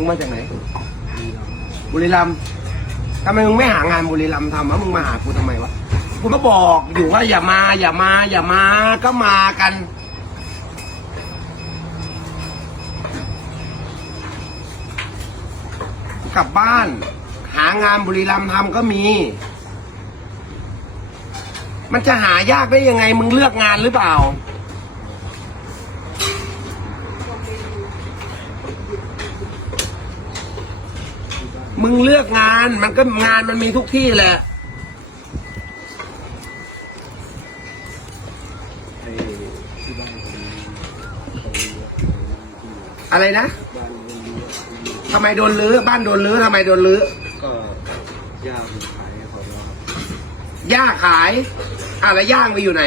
มึงมาจากไหน บุรีรัมย์ทำไมมึงไม่หางานบุรีรัมย์ทำวะมึงมาหากูทำไมวะกูก็บอกอยู่ว่าอย่ามา อย่ามา อย่ามาก็มากันกลับบ้าน หางานบุรีรัมย์ทำก็มี มันจะหายากได้ยังไงมึงเลือกงานหรือเปล่า มึงเลือกงาน มันก็งานมันมีทุกที่แหละไอ้ที่บ้านผมเขาเยอะที่อะไรนะบ้านมันเยอะทำไมโดนลื้อบ้านโดนลื้อทำไมโดนลื้อก็ย่าผมขายให้เขาแล้วครับย่าขายอะแล้วย่างไปอยู่ไหน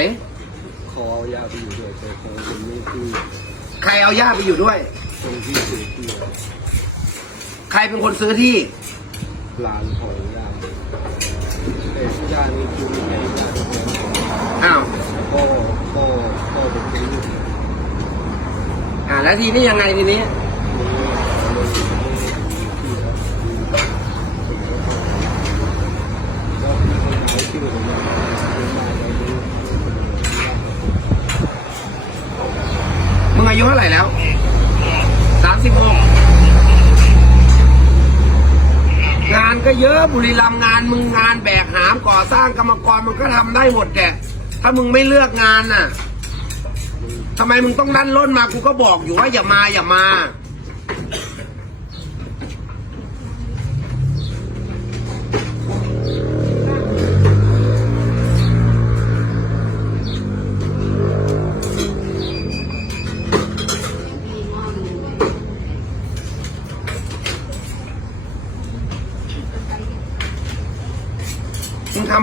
ขอเอาย่าไปอยู่ด้วยแต่ผมผมไม่คือใครเอาย่าไปอยู่ด้วยคนที่ซื้อที่อะใครเป็นคนซื้อที่ ร้านของย่าแต่ที่ย่านี่คือไม่ให้ย่าทำงานอ้าวก็ก็ก็เป็นคนที่นี่อ่าแล้วทีนี้ยังไงทีนี้ เลยที่แล้วก็มีคนขายชื่อผมมาเป็นมาไว้ดู มึงอายุเท่าไหร่แล้ว สามสิบหก งาน ก็เยอะบุรีรัมย์งานมึงงานแบกหามก่อสร้างกรรมกรมึงก็ทำได้หมดแกถ้ามึงไม่เลือกงานน่ะทำไมมึงต้องดันล้นมากูก็บอกอยู่ว่าอย่ามาอย่ามา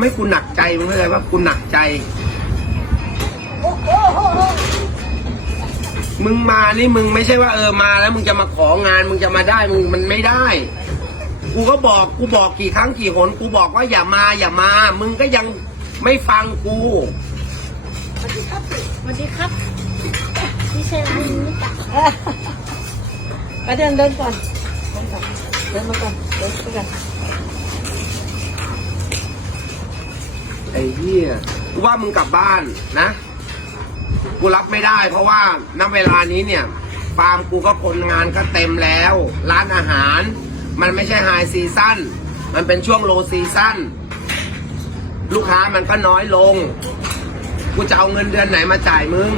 ให้กูหนักใจมึงเข้าใจว่ากูหนักใจ มึงมานี่มึงไม่ใช่ว่าเออมาแล้วมึงจะมาของาน มึงจะมาได้มึงมันไม่ได้ กูก็บอกกูบอกกี่ครั้งกี่หน กูบอกว่าอย่ามาอย่ามา มึงก็ยังไม่ฟังกูสวัสดีครับสวัสดีครับนี่ใช่ร้านนี้หรือเปล่าไปเดินเดินก่อนเดินก่อนเดินมาก่อนเดินไปก่อน ไอ้เหี้ยกูว่ามึงกลับบ้านนะ กูรับไม่ได้ เพราะว่าณเวลานี้เนี่ยฟาร์มกูก็คนงานก็เต็มแล้ว ร้านอาหาร มันไม่ใช่ไฮซีซั่นมันเป็นช่วงโลซีซั่นลูกค้ามันก็น้อยลง กูจะเอาเงินเดือนไหนมาจ่ายมึง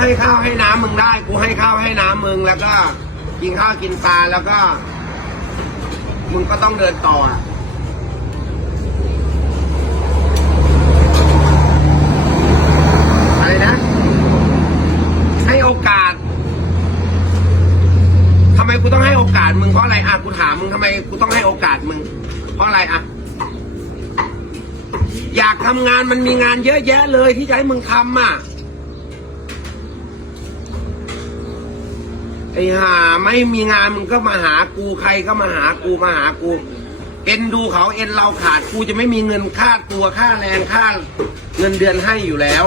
ให้ข้าวให้น้ำมึงได้ กูให้ข้าวให้น้ำมึงแล้วก็ กินข้าวกินปลาแล้วก็ มึงก็ต้องเดินต่ออะอะไรนะ ให้โอกาสทำไมกูต้องให้โอกาสมึงเพราะอะไรอะกูถามมึงทำไมกูต้องให้โอกาสมึง เพราะอะไรอะอยากทำงานมันมีงานเยอะแยะเลยที่จะให้มึงทำอะ อ้ห่าไม่มีงานมึงก็มาหากูใครก็มาหากูมาหากู เอ็นดูเขาเอ็นเราขาดกูจะไม่มีเงินค่าตัวค่าแรงค่าเงินเดือนให้อยู่แล้ว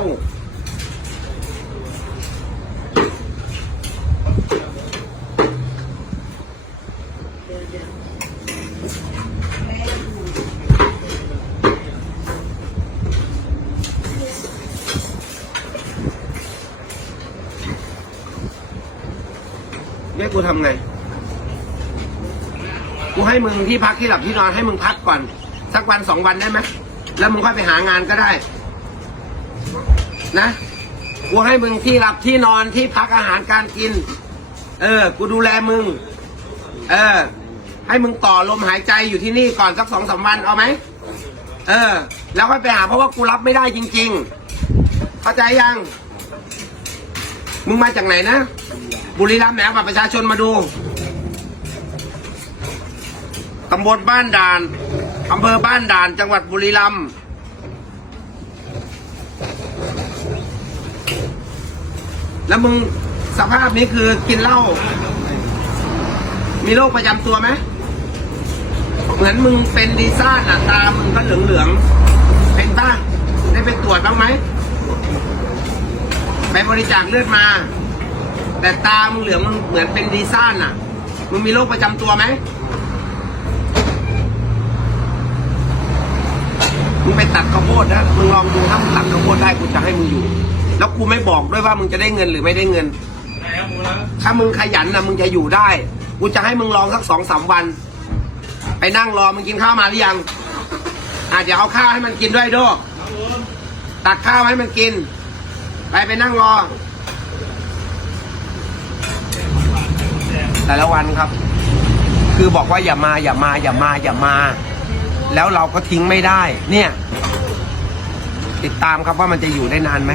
กูทำไง กูให้มึงที่พักที่หลับที่นอนให้มึงพักก่อน สักวันสองวันได้ไหมแล้วมึงค่อยไปหางานก็ได้ นะ กูให้มึงที่หลับที่นอนที่พักอาหารการกิน เออ กูดูแลมึง เออ ให้มึงต่อลมหายใจอยู่ที่นี่ก่อนสักสองสามวันเอาไหมเออ แล้วค่อยไปหาเพราะว่ากูรับไม่ได้จริง ๆ เข้าใจยัง มึงมาจากไหนนะ บุรีรัมย์แหนบัตรประชาชนมาดู ตำบลบ้านด่าน อำเภอบ้านด่าน จังหวัดบุรีรัมย์แล้วมึงสภาพนี้คือกินเหล้า มีโรคประจำตัวไหม เหมือนมึงเป็นดีซ่านอะ ตามึงก็เหลืองๆ เป็นป้าได้ไปตรวจบ้างไหม ไปบริจาคเลือดมา แต่ตามึงเหลืองมึงเหมือนเป็นดีซ่านอะ มึงมีโรคประจำตัวไหมมึงไปตัดข้าวโพดนะ มึงลองดูถ้ามึงตัดข้าวโพดได้กูจะให้มึงอยู่ แล้วกูไม่บอกด้วยว่ามึงจะได้เงินหรือไม่ได้เงิน ถ้ามึงขยันนะมึงจะอยู่ได้ กูจะให้มึงลองสักสองสามวัน ไปนั่งรอมึงกินข้าวมาหรือยังอาจจะเอาข้าวให้มันกินด้วยโดตักข้าวให้มันกิน ไปไปนั่งรอ แต่ละวันครับ คือบอกว่าอย่ามาอย่ามาอย่ามาอย่ามา แล้วเราก็ทิ้งไม่ได้ เนี่ย ติดตามครับว่ามันจะอยู่ได้นานไหม